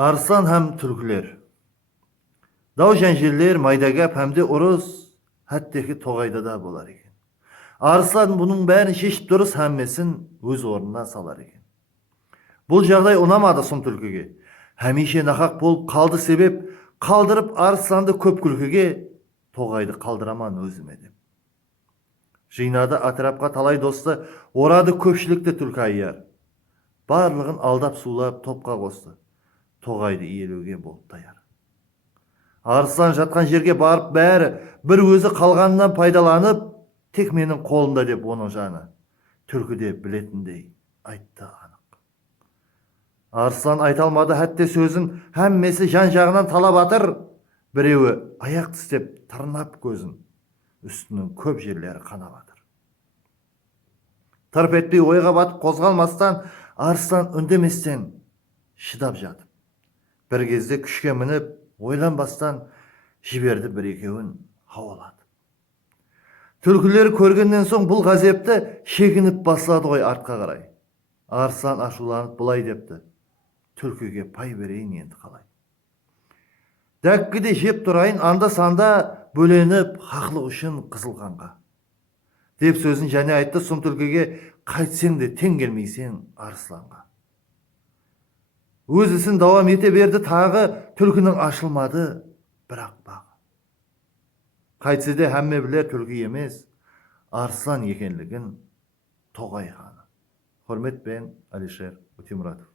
Arslan hem türküler. Dağ jenjiller maydagap hem de oruz hattaki toğayda da bolar eken. Arslan bunun bärini şeşip durus hemmesin öz ornuna salar eken. Bul jagday unamadı sum türküge. Hemişe nakak bolup kaldı sebep kaldırıp Arslandı köp külküge toğaydı kaldıraman özüm edip. Jynada atrapka talay dostu oradı köpçülükte türkü ayyar. Barlığın aldap sulap topka kostu. Toğaydı iyelöge bolup dayar. Arslan жатқан жерге барып бәрі бір өзі қалғанынан пайдаланып, тек менің қолымда деп оның жаны. Түркіде білетіндей айтты анық. Арслан айта алмады хәтте сөзін, һәммесі жан жағынан талап атыр. Біреуі аяқ тістеп тырнап көзін. Үстінің көп жерлері қанап атыр. Тырп етпей ойға батып қозғалмастан, Арслан үндеместен шыдап жатып. Bir кезде күшке мініп, ойланбастан жіберді бір екеуін хавалады. Түркілер көргеннен соң бұл газепті шегініп басылады ғой артқа қарай. Арслан ашуланып былай депті. Түркіге пай берейін енді қалай. Дәккіде жеп тұрайын анда-санда бөленіп хақлық үшін қызылғанға. Деп сөзін және айтты, сұм түркіге қайтсең де тең келмейсең Арсланға. Өз ісін давам ете берді тағы, түлкінің ашылмады, бірақ бағы. Қайтсе де әмме білер түлкі емес, Арслан екенлігін Тоғай ханы. Құрметпен Алишер Утемуратов.